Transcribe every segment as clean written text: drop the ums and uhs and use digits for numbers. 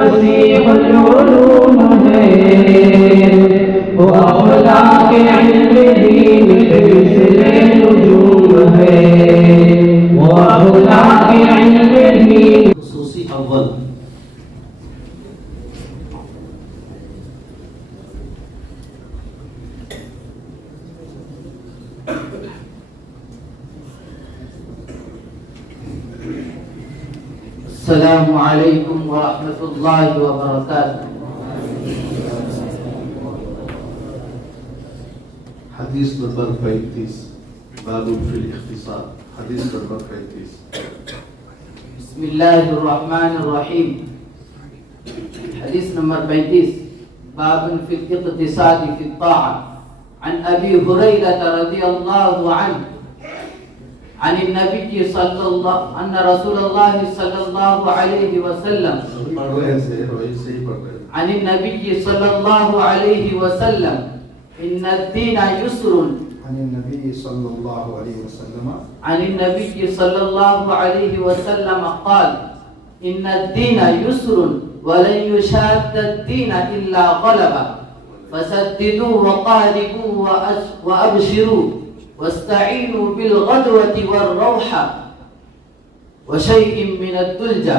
मसीह उलूम है वो अखलाक इल्म दीन सिलसिले नुजूम है वो अखलाक इल्म दीन खुसूसी अव्वल। अस्सलामु अलैकुम व रहमतुल्लाहि व बरकातुहू। हदीस नंबर 35 बाबुल फिल इख्तिसार। हदीस नंबर 35। बिस्मिल्लाहिर्रहमानिर्रहीम। हदीस नंबर 35 बाबुल फिल इख्तिसाद फी त्ताअ। अन अबी हुरैरा रज़ियल्लाहु अन्हु عن النبي صلى الله أن رسول الله صلى الله عليه وسلم عن النبي صلى الله عليه وسلم إن الدين يسر عن النبي صلى الله عليه وسلم عن النبي صلى الله عليه وسلم قال إن الدين يسر ولن يشاد الدين إلا غلبه فسددوا وقاربوا وأبشروا واستعينوا بالغدوة والروحة वशैइन मिनद्दुल्जा।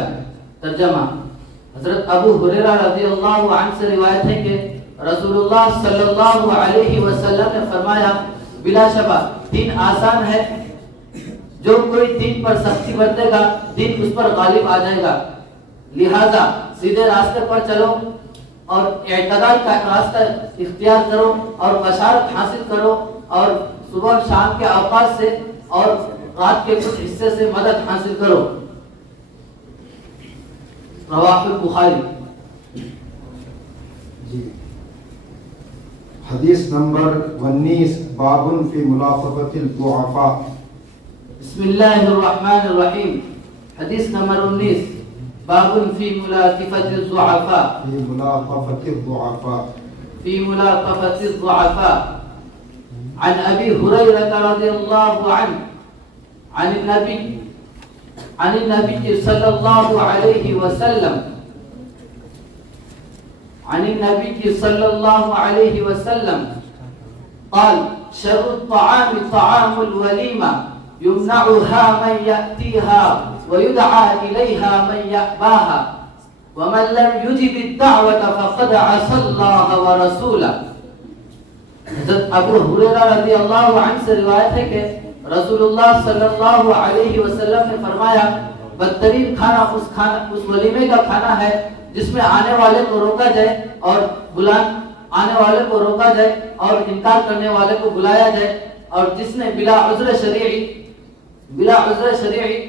तर्जमा, हजरत अबू हुरैरा रज़ियल्लाहु अन्हु से रिवायत है कि रसूलुल्लाह सल्लल्लाहु अलैहि वसल्लम ने फरमाया, बिलाशबा दीन आसान है, जो कोई दीन पर सख्ती बरतेगा दीन उस पर गालिब आ जाएगा। लिहाजा सीधे रास्ते पर चलो और इत्तदाल का रास्ता इख्तियार करो और बशारत हासिल करो और सुबह शाम के औकात से और रात के कुछ हिस्से से मदद हासिल करो। रवाहुल बुखारी। जी। हदीस नंबर 19 बाबुन फी मुलाक़बतिल दुआफा। बिस्मिल्लाहिर्रहमानिर्रहीम। हदीस नंबर 19 बाबुन फी मुलाक़बतिल दुआफा। फी मुलाक़बतिल दुआफा। फी मुलाक़बतिल दुआफा। عن أبي هريرة رضي الله عنه عن النبي صلى الله عليه وسلم عن النبي صلى الله عليه وسلم قال شر الطعام طعام الوليمة يمنعها من يأتيها ويدعى إليها من يأباها ومن لم يجب الدعوة فقد عصى الله ورسوله। हज़रत अबू हुरैरा रज़ियल्लाहु अन्हु से रिवायत है कि रसूलुल्लाह सल्लल्लाहु अलैहि वसल्लम ने फरमाया, बदतरीन खाना उस वलीमे का खाना है जिसमें आने वाले को रोका जाए और आने वाले को रोका जाए और इनकार करने वाले को बुलाया जाए और जिसने बिला उज़्र शरीई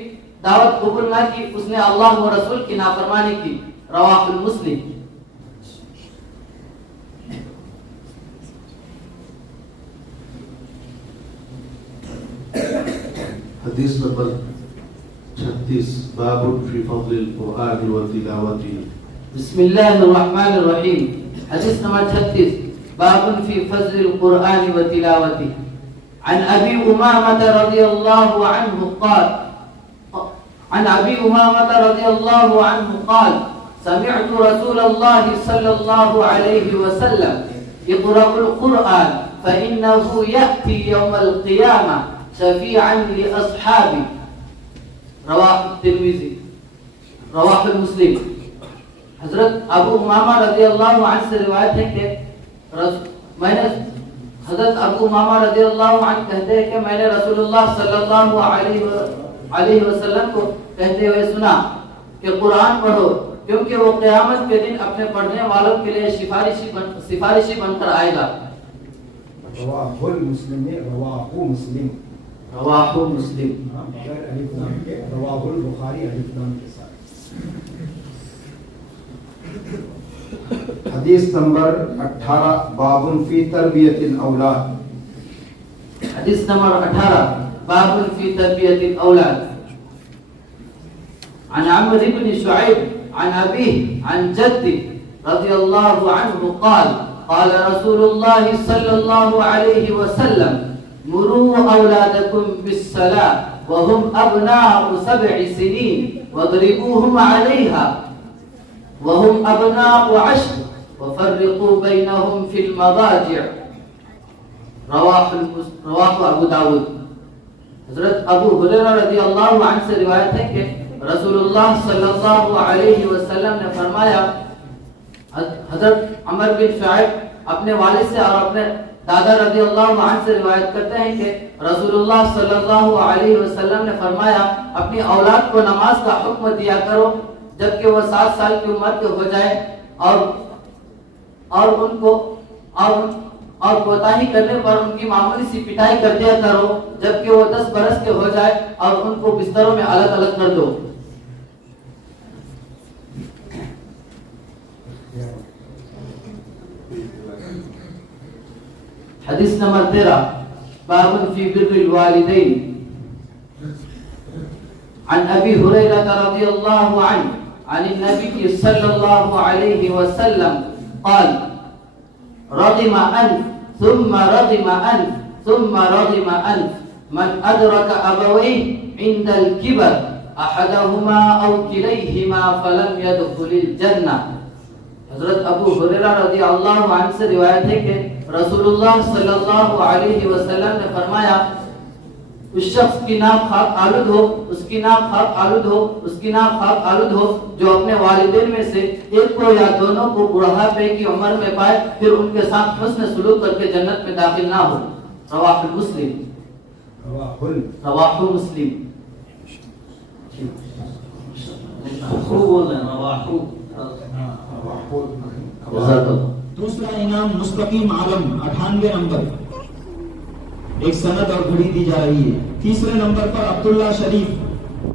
दावत कबूल ना की उसने अल्लाह व रसूल की नाफरमानी की। रवाहुल मुस्लिम। हदीस नंबर 36 बाबुन फी फज़लिल कुरआन व तिलावती। बिस्मिल्लाहिर्रहमानिर्रहीम। हदीस नंबर 36 बाबुन फी फज़लिल कुरआन व तिलावती। अन अबी उमामा रज़ियल्लाहु अन्हु क़ाल अन अबी उमामा रज़ियल्लाहु अन्हु क़ाल समिअतु रसूलल्लाह सल्लल्लाहु अलैहि वसल्लम इक़राउल कुरआन फ़इन्नहु यअती यौमल क़ियामा शफ़ीअन लि अस्हाबी। रवाहुल तिर्मिज़ी। रवाहुल मुस्लिम। हजरत अबू उमामा रज़ियल्लाहु अन्हु से रिवायत है कि हजरत अबू उमामा रज़ियल्लाहु अन्हु कहते हैं कि मैंने रसूलुल्लाह सल्लल्लाहु अलैहि वसल्लम को कहते हुए सुना कि कुरान पढ़ो क्योंकि वो क़यामत के दिन अपने पढ़ने वालों के लिए सिफारिशी बनकर आएगा। रवाहुल मुस्लिम में रवाहु मुस्लिम। रवाहु मुस्लिम। बगैर अलिफ लाम के। रवाहुल बुखारी अलिफ लाम के साथ। हदीस नंबर 18 बाबुन फी तरबियतिल औलाद। हदीस नंबर 18 बाबुन फी तरबियतिल औलाद। عن عمرو بن شعيب عن أبيه عن جده رضي الله عنه قال قال رسول الله صلى الله عليه وسلم مروا أولادكم بالصلاة वहुम अबनाउ सब'i सिनीन वदरिबूहुम अलैहा वहुम अबनाउ अश्र वफर्रिqू बैनहुम फिल मदाजिअ। रवाहु अबू दाऊद। हजरत अबू हुरैरा रज़ियल्लाहु अन्हु से रिवायत है कि रसूलुल्लाह सल्लल्लाहु अलैहि वसल्लम ने फरमाया, हजरत अमर बिन शुआइब अपने वालिद से और अपने दादा रज़ियल्लाहु अन्हु से रिवायत करते हैं कि रसूलुल्लाह सल्लल्लाहु अलैहि वसल्लम ने फरमाया, अपनी औलाद को नमाज का हुक्म दिया करो जबकि वो 7 साल की उम्र के हो जाए और उनको और कोताही करने पर उनकी मामूली सी पिटाई कर दिया करो जबकि वो 10 बरस के हो जाए और उनको बिस्तरों में अलग अलग कर दो। हदीस नंबर 13 बाबुन फी बिर्रिल वालिदैन। अन अबी हुरैरा रज़ियल्लाहु अन्हु अन नबी सल्लल्लाहु अलैहि वसल्लम क़ाल रग़िम अन ثم رغم أنف ثم رغم أنف من أدرك أبويه عند الكبر أحدهما أو كليهما فلم يدخل الجنة। हजरत अबू हुरैरा रज़ियल्लाहु अन्हु से रिवायत है कि रसूलुल्लाह सल्लल्लाहु अलैहि वसल्लम ने फरमाया, उस शख्स की नाक खाक आलूद हो, उसकी नाक खाक आलूद हो, उसकी नाक खाक आलूद हो जो अपने वालिदैन में से एक को या दोनों को बुढ़ापे की उम्र में पाए फिर उनके साथ हुस्न सलूक करके जन्नत में दाखिल ना हो। रवाहुल मुस्लिम। रवाहुल मुस्लिम। खूब बोल रहे हैं रवाहु। दूसरा इनाम मुस्तकीम आलम 98 नंबर, एक सनद और घड़ी दी जा रही है। तीसरे नंबर पर अब्दुल्ला शरीफ